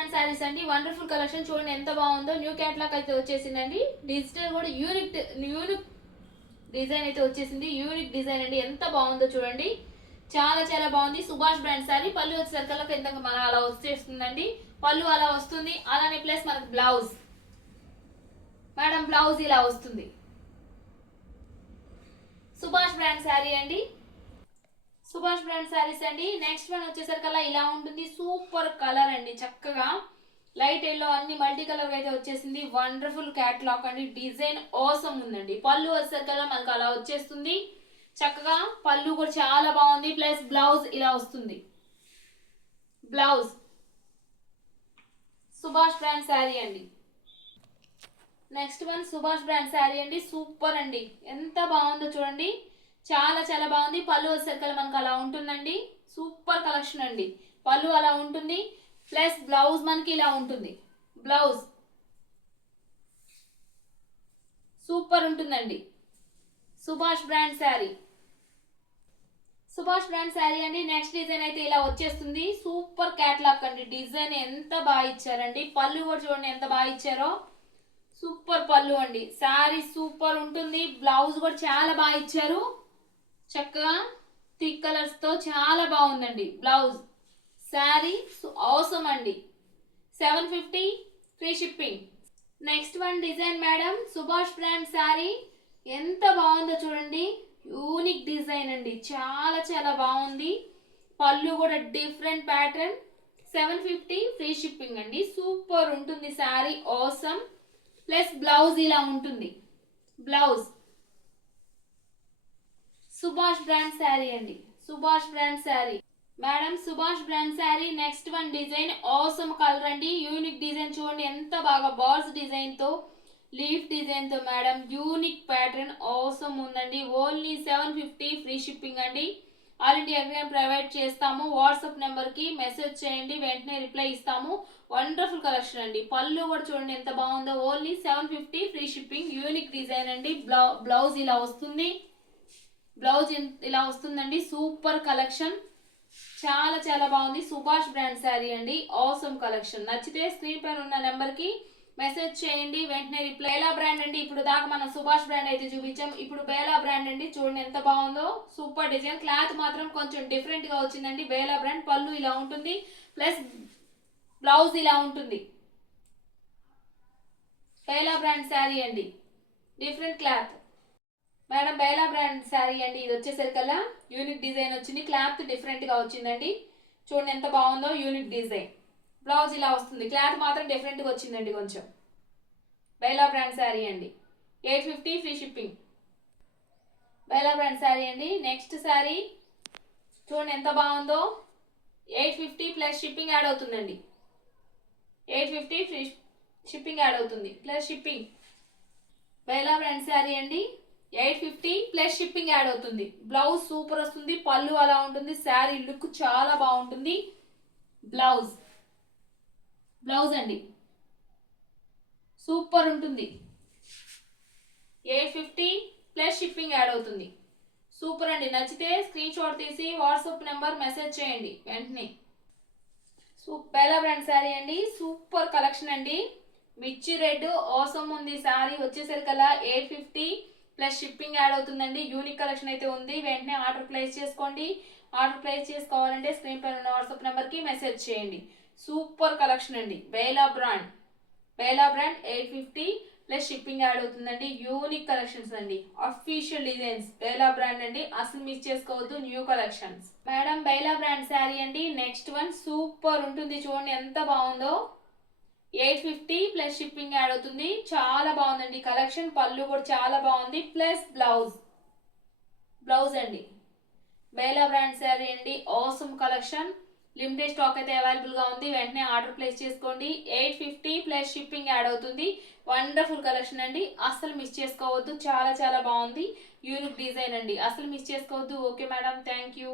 Brand saris అండి. Wonderful collection చూడండి ఎంత బాగుందో. న్యూ క్యాటలాగ్ అయితే వచ్చేసిందండి. డిజిటల్ కూడా యూనిక్ డిజైన్ అయితే వచ్చేసింది. యూనిక్ డిజైన్ అండి, ఎంత బాగుందో చూడండి. చాలా చాలా బాగుంది. సుభాష్ బ్రాండ్ శారీ. పళ్ళు వచ్చేసరికి ఎంత మన అలా వచ్చేస్తుందండి. పళ్ళు అలా వస్తుంది. అలానే ప్లస్ మనకు బ్లౌజ్ మేడం బ్లౌజ్ ఇలా వస్తుంది. సుభాష్ బ్రాండ్ శారీ అండి. సుభాష్ బ్రాండ్ శారీస్ అండి. నెక్స్ట్ వన్ వచ్చేసరికి ఇలా ఉంటుంది. సూపర్ కలర్ అండి, చక్కగా లైట్ ఎల్లో అన్ని మల్టీ కలర్ అయితే వచ్చేసింది. వండర్ఫుల్ క్యాట్లాగ్ అండి. డిజైన్ ఆసమ్ ఉందండి. పళ్ళు వచ్చేసరికి మనకు అలా వచ్చేస్తుంది. చక్కగా పళ్ళు కూడా చాలా బాగుంది. ప్లస్ బ్లౌజ్ ఇలా వస్తుంది. బ్లౌజ్ సుభాష్ బ్రాండ్ శారీ అండి. Next one Subhash brand sari అండి. సూపర్ అండి, ఎంత బాగుందో చూడండి. చాలా చాలా బాగుంది. పళ్ళు వచ్చేసరికి మనకు అలా ఉంటుందండి. సూపర్ కలెక్షన్ అండి. పళ్ళు అలా ఉంటుంది. ప్లస్ బ్లౌజ్ మనకి ఇలా ఉంటుంది. బ్లౌజ్ సూపర్ ఉంటుందండి. సుభాష్ బ్రాండ్ శారీ. సుభాష్ బ్రాండ్ శారీ అండి. నెక్స్ట్ డిజైన్ అయితే ఇలా వచ్చేస్తుంది. సూపర్ క్యాట్లాగ్ అండి. డిజైన్ ఎంత బాగా ఇచ్చారండి. పళ్ళు కూడా చూడండి ఎంత బాగా ఇచ్చారో. సూపర్ పళ్ళు అండి. శారీ సూపర్ ఉంటుంది. బ్లౌజ్ కూడా చాలా బాగా ఇచ్చారు. చక్కగా థిక్ కలర్స్ తో చాలా బాగుందండి బ్లౌజ్. శారీ అవసరం అండి. 750 free shipping. Next one design madam. Subhash brand sari ఎంత బాగుందో చూడండి. యూనిక్ డిజైన్ అండి, చాలా చాలా బాగుంది. పళ్ళు కూడా డిఫరెంట్ ప్యాటర్న్. 750 ఫ్రీ షిప్పింగ్ అండి. సూపర్ ఉంటుంది శారీ, అవసరం. ప్లస్ బ్లౌజ్ ఇలా ఉంటుంది. బ్లౌజ్ సుభాష్ బ్రాండ్ శారీ అండి. Subhash brand sari madam. Subhash brand sari. Next one design awesome colour అండి. యూనిక్ డిజైన్ చూడండి ఎంత బాగా బాల్స్ డిజైన్ తో, లీఫ్ డిజైన్ తో మేడం. యూనిక్ ప్యాటర్న్ ఆసమ్ ఉందండి. ఓన్లీ 750 ఫ్రీ షిప్పింగ్ అండి. ఆల్ ఇండియా ప్రొవైడ్ చేస్తాము. వాట్సాప్ నెంబర్ కి మెసేజ్ చేయండి, వెంటనే రిప్లై ఇస్తాము. వండర్ఫుల్ కలెక్షన్ అండి. పళ్ళు కూడా చూడండి ఎంత బాగుందో. Only 750 free shipping. Unique design అండి. బ్లౌజ్ ఇలా వస్తుంది. బ్లౌజ్ ఇలా వస్తుందండి. సూపర్ కలెక్షన్, చాలా చాలా బాగుంది. సుభాష్ బ్రాండ్ శారీ అండి. Awesome collection. నచ్చితే స్క్రీన్ పైన ఉన్న నెంబర్ కి మెసేజ్ చేయండి, వెంటనే రిప్లై. బేలా బ్రాండ్ అండి. ఇప్పుడు దాకా మనం సుభాష్ బ్రాండ్ అయితే చూపించాం. ఇప్పుడు బేలా బ్రాండ్ అండి. చూడండి ఎంత బాగుందో. Super design. క్లాత్ మాత్రం కొంచెం డిఫరెంట్ గా వచ్చిందండి. బేలా బ్రాండ్. పళ్ళు ఇలా ఉంటుంది. ప్లస్ బ్లౌజ్ ఇలా ఉంటుంది. బేలా బ్రాండ్ శారీ అండి. Different cloth madam. Bela brand sari అండి. ఇది వచ్చేసరికల్లా యూనిక్ డిజైన్ వచ్చింది. క్లాత్ డిఫరెంట్ గా వచ్చిందండి. చూడండి ఎంత బాగుందో. Unique design. బ్లౌజ్ ఇలా వస్తుంది. క్లాత్ మాత్రం డిఫరెంట్ గా వచ్చిందండి కొంచెం. బేలా బ్రాండ్ శారీ అండి. 850 free shipping. Bela brand sari అండి. నెక్స్ట్ శారీ చూడండి ఎంత బాగుందో. 850 ప్లస్ షిప్పింగ్ యాడ్ అవుతుందండి. 850 ఫ్రీ షిప్పింగ్ యాడ్ అవుతుంది. Plus shipping. Bela brand sari అండి. 850 ప్లస్ షిప్పింగ్ యాడ్ అవుతుంది. బ్లౌజ్ సూపర్ వస్తుంది. పళ్ళు అలా ఉంటుంది. శారీ లుక్ చాలా బాగుంటుంది. బ్లౌజ్ బ్లౌజ్ అండి సూపర్ ఉంటుంది. 850 ప్లస్ షిప్పింగ్ యాడ్ అవుతుంది. సూపర్ అండి. నచ్చితే స్క్రీన్ షాట్ తీసి వాట్సాప్ నెంబర్ మెసేజ్ చేయండి వెంటనే. బేలా బ్రాండ్ శారీ అండి. సూపర్ కలెక్షన్ అండి. మిర్చి రెడ్ అవసరం ఉంది. శారీ వచ్చేసరికల్లా 850 ప్లస్ షిప్పింగ్ యాడ్ అవుతుందండి. యూనిక్ కలెక్షన్ అయితే ఉంది. వెంటనే ఆర్డర్ ప్లేస్ చేసుకోండి. ఆర్డర్ ప్లేస్ చేసుకోవాలంటే స్క్రీన్ పైన ఉన్న వాట్సాప్ నెంబర్ కి మెసేజ్ చేయండి. సూపర్ కలెక్షన్ అండి. Bela brand. Bela brand 850 plus shipping add అవుతుందండి. యూనిక్ కలెక్షన్స్ అండి. Official designs. బేలా బ్రాండ్ అండి, అసలు మిస్ చేసుకోవద్దు. New collections madam. Bela brand sari అండి. నెక్స్ట్ వన్ సూపర్ ఉంటుంది. చూడండి ఎంత బాగుందో. 850 ప్లస్ షిప్పింగ్ యాడ్ అవుతుంది. చాలా బాగుందండి కలెక్షన్. పళ్ళు కూడా చాలా బాగుంది. Plus blouse. బ్లౌజ్ అండి. బేలా బ్రాండ్ శారీ అండి. Awesome collection. లిమిటెడ్ స్టాక్ అయితే అవైలబుల్ గా ఉంది. వెంటనే ఆర్డర్ ప్లేస్ చేసుకోండి. 850 ప్లస్ షిప్పింగ్ యాడ్ అవుతుంది. వండర్ఫుల్ కలెక్షన్ అండి, అసలు మిస్ చేసుకోవద్దు. చాలా చాలా బాగుంది. యూనిక్ డిజైన్ అండి, అసలు మిస్ చేసుకోవద్దు. Okay madam, thank you.